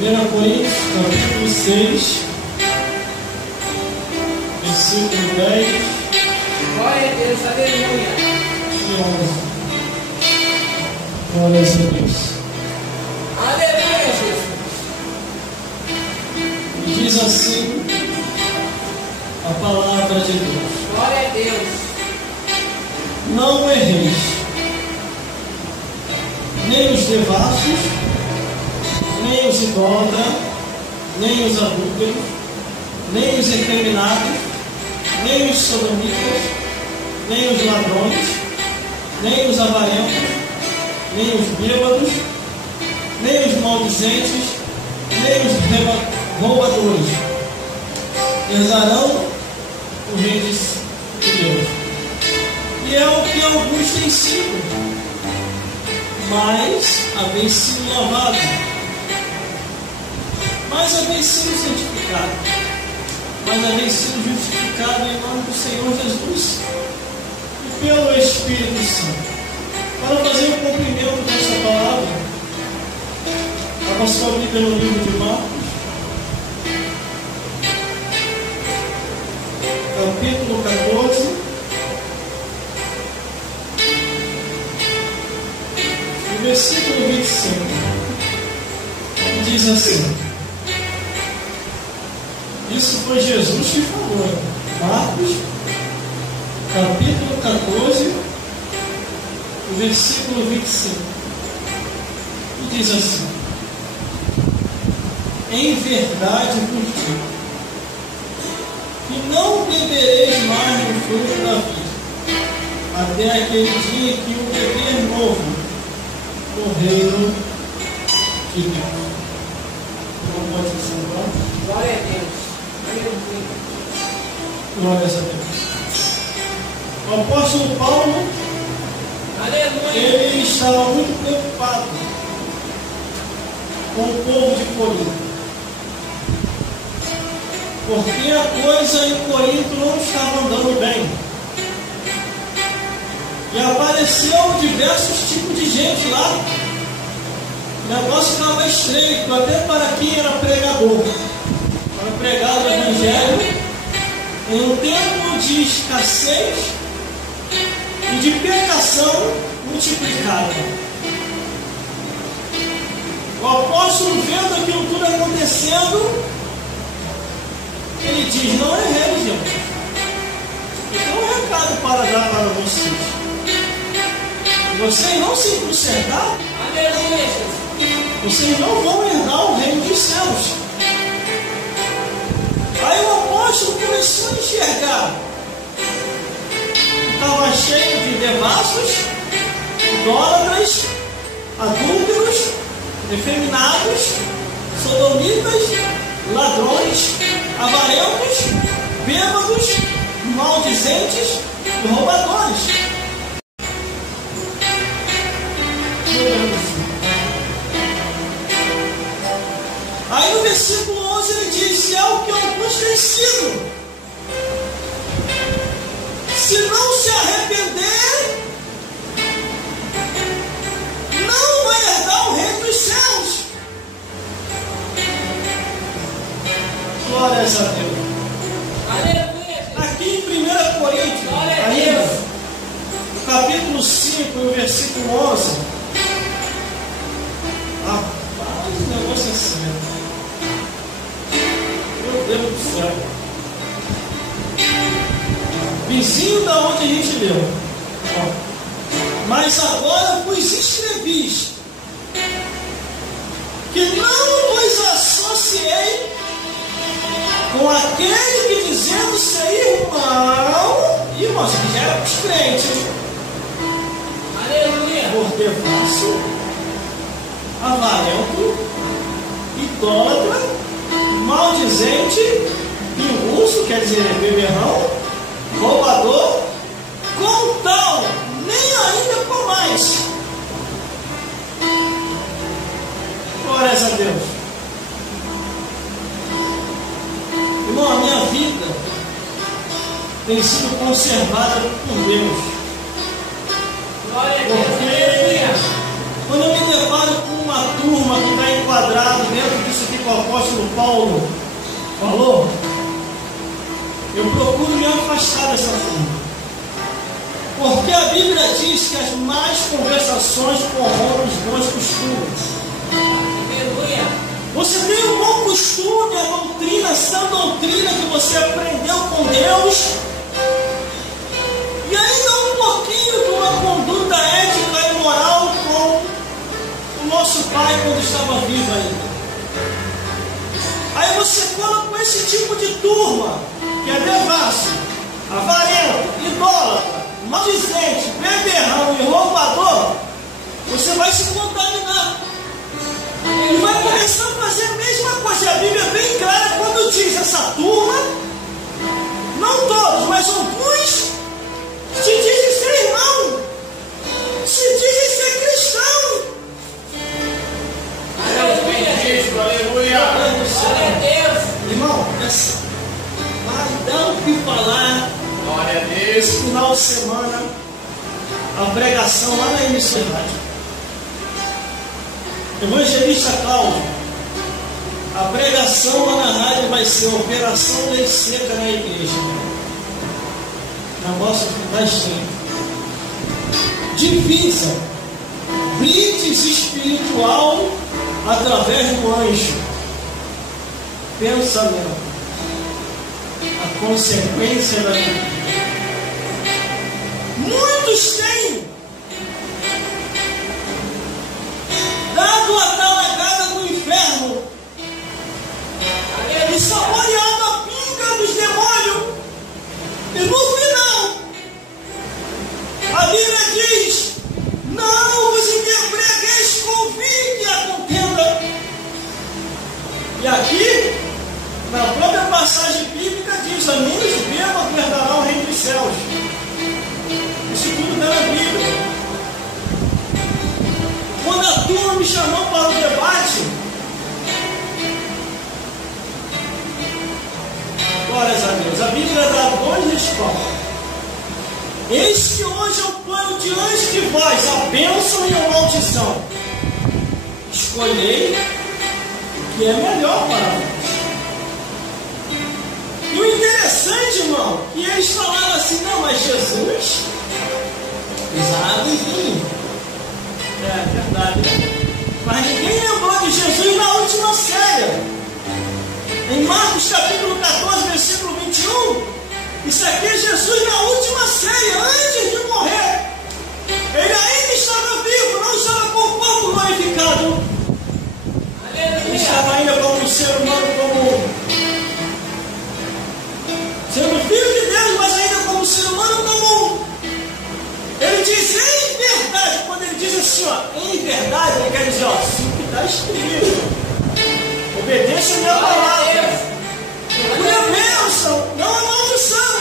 1 Coríntios, capítulo 6, versículo 10. Glória a Deus, aleluia. E 11. Glória a Deus. Aleluia, Jesus. E diz assim a palavra de Deus: Glória a Deus. não erreis, nem os devassos, nem os idólatras, nem os adúlteros, nem os efeminados, nem os sodomitas, nem os ladrões, nem os avarentos, nem os bêbados, nem os maldizentes, nem os roubadores herdarão o reino de Deus. E é o que alguns têm sido, mas haveis sido lavado, mas haveis sido santificado, mas haveis sido justificado em nome do Senhor Jesus e pelo Espírito Santo. Para fazer o cumprimento desta palavra, a sua Bíblia no livro de Marcos, capítulo 14, versículo 25, diz assim. Isso foi Jesus que falou. Marcos, capítulo 14, versículo 25. E diz assim: em verdade vos digo, que não bebereis mais do fruto da vida, até aquele dia que o beber novo no reino de Deus. Não pode ser igual? Glória a Deus. Aleluia. Glória a Deus. O apóstolo Paulo, Aleluia. ele estava muito preocupado com o povo de Corinto, porque a coisa em Corinto não estava andando bem. E apareceu diversos tipos de gente lá. O negócio estava estreito, até para quem era pregador. Para pregar o Evangelho em um tempo de escassez e de pecação multiplicada. O apóstolo, vendo aquilo tudo acontecendo, ele diz: não errei, gente. Eu tenho um recado para dar para vocês. Vocês não se consertar, Aleluia. vocês não vão herdar o reino dos céus. Aí o apóstolo começou a enxergar. Estava cheio de devassos, idólatras, adúlteros, efeminados, sodomitas, ladrões, avarentos, bêbados, maldizentes e roubadores. Aí no versículo 11 ele diz: é o que alguns têm sido. Se não se arrepender, não vai herdar o reino dos céus. Glórias a Deus. Aleluia. Aqui em 1 Coríntios, Glória a ainda, Deus. no capítulo 5, no versículo 11. Rapaz, o negócio é sério. Meu Deus do céu. Vizinho da onde a gente leu. Ó. Mas agora vos escrevis que não vos associei com aquele que dizendo ser irmão, que já era os crentes, Aleluia. por devasso, avarento, idólatra, maldizente, injusto, quer dizer, beberrão, roubador, com tal, nem ainda com mais. Glórias a Deus. Irmão, a minha vida tem sido conservada por Deus. Glória a Deus. Porque Aleluia. quando eu me deparo com uma turma que está enquadrado dentro disso que Paulo falou, eu procuro me afastar dessa turma. Porque a Bíblia diz que as más conversações corrompem os bons costumes. Aleluia. Você tem um bom costume, a doutrina, essa doutrina que você aprendeu com Deus, e ainda um pouquinho de uma conduta ética e moral com o nosso pai quando estava vivo ainda. Aí você cola com esse tipo de turma, que é devasso, avarento, idólatra, maldizente, beberrão e roubador, você vai se contaminar. E vai começar a fazer a mesma coisa. A Bíblia é bem clara quando diz essa turma, não todos, mas alguns, se dizem ser irmão, se dizem ser cristão. Aleluia. Aleluia. Glória a Deus. Irmão, vai dar o que falar. Glória a Deus. Esse final de semana, a pregação lá na emissora. Evangelista Cláudio, a pregação lá na rádio vai ser Operação Lei Seca na igreja. Negócio que está escrito. Divisa, blitz espiritual através do anjo. Pensamento. A consequência da vida. Muitos têm dado a talagada do inferno e saboreado a pinga dos demônios. E no final, a Bíblia diz: não vos embriagueis com vinho que a contenda. E aqui, na própria passagem bíblica, diz: a menos bêbado herdará o reino dos céus. Isso tudo está na Bíblia. Quando a turma me chamou para o debate, glórias a Deus, a Bíblia dá duas respostas. Eis que hoje eu ponho diante de vós a bênção e a maldição. Escolhei o que é melhor para vós. E o interessante, irmão, que eles falaram assim: não, mas Jesus usava em vinho. É verdade. Mas ninguém lembrou de Jesus na última ceia. Em Marcos capítulo 14, versículo 21. Isso aqui é Jesus na última ceia, antes de morrer. Ele ainda estava vivo, não estava com o corpo glorificado. Ele estava ainda como um ser humano comum. Sendo filho de Deus, mas ainda como um ser humano comum. Ele diz em verdade, quando ele diz assim, ó, em verdade, ele quer dizer, ó, sim, que está escrito. Obedeça a minha palavra. Foi a bênção, não a maldição.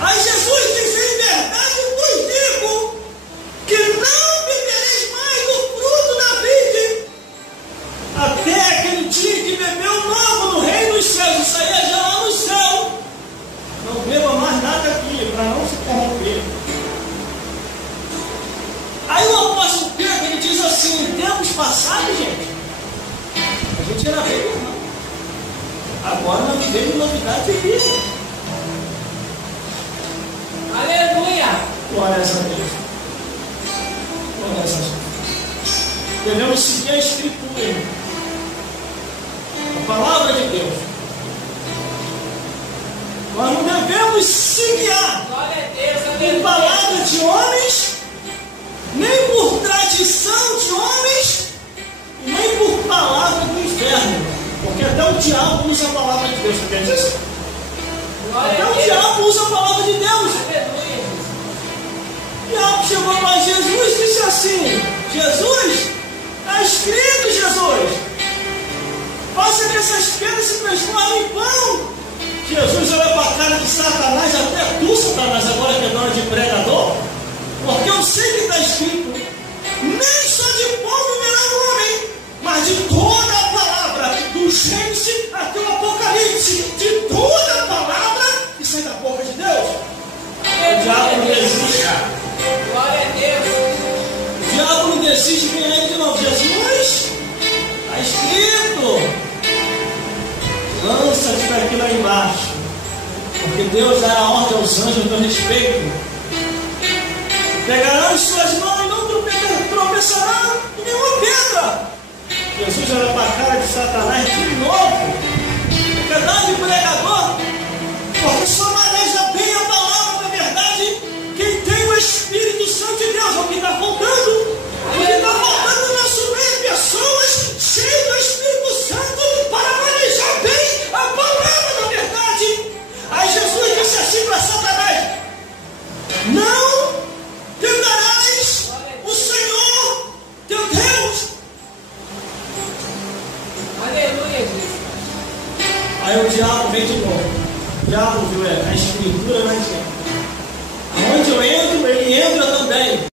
Aí Jesus diz, em verdade vos digo, que não bebereis mais do fruto da vide, até aquele dia que bebeu novo no reino dos céus. Isso aí é já lá no céu. Não beba mais nada aqui, para não se corromper. Aí o apóstolo Pedro, ele diz assim, em tempos passados, gente, a gente era bem irmão. Agora nós vivemos novidade de vida. Aleluia. Glórias a Deus. Glórias a Deus. Devemos seguir a Escritura, irmão. A palavra de Deus. Nós não devemos se guiar Glória a Deus. por Aleluia. palavras de homens, nem por tradição de homens, nem por palavra do inferno. Porque até o diabo usa a palavra de Deus. Você quer disso? Glória Até a o Deus. diabo usa a palavra de Deus. Aleluia. O diabo chegou para Jesus e disse assim: Jesus, está escrito, Jesus, faça que essas pedras se transformem em pão. Jesus olha para a cara de Satanás, até tu, Satanás, agora que é dona de pregador, porque eu sei que está escrito: nem só de pão viverá o homem, mas de toda a palavra, do Gênesis até o Apocalipse, de toda a palavra que sai da boca de Deus. O diabo não desiste. Glória a Deus. O diabo não desiste, vem aí de novo. Jesus, está escrito. lança-te para aqui lá embaixo. Porque Deus dá a ordem aos anjos a teu respeito. Pegarão em suas mãos e não tropeçarão em nenhuma pedra. Jesus olha para a cara de Satanás de novo. Verdade, pregador, porque só maneja bem a palavra da verdade quem tem o Espírito Santo de Deus. O que está faltando? O que está faltando no nosso meio? Pessoas cheias do Espírito Santo para manejar bem a palavra da verdade. Aí Jesus disse assim para Satanás: não tentarás o Senhor teu Deus. Aleluia, Jesus. Aí o diabo vem de novo. O diabo viu a escritura, né? Aonde eu entro, ele entra também.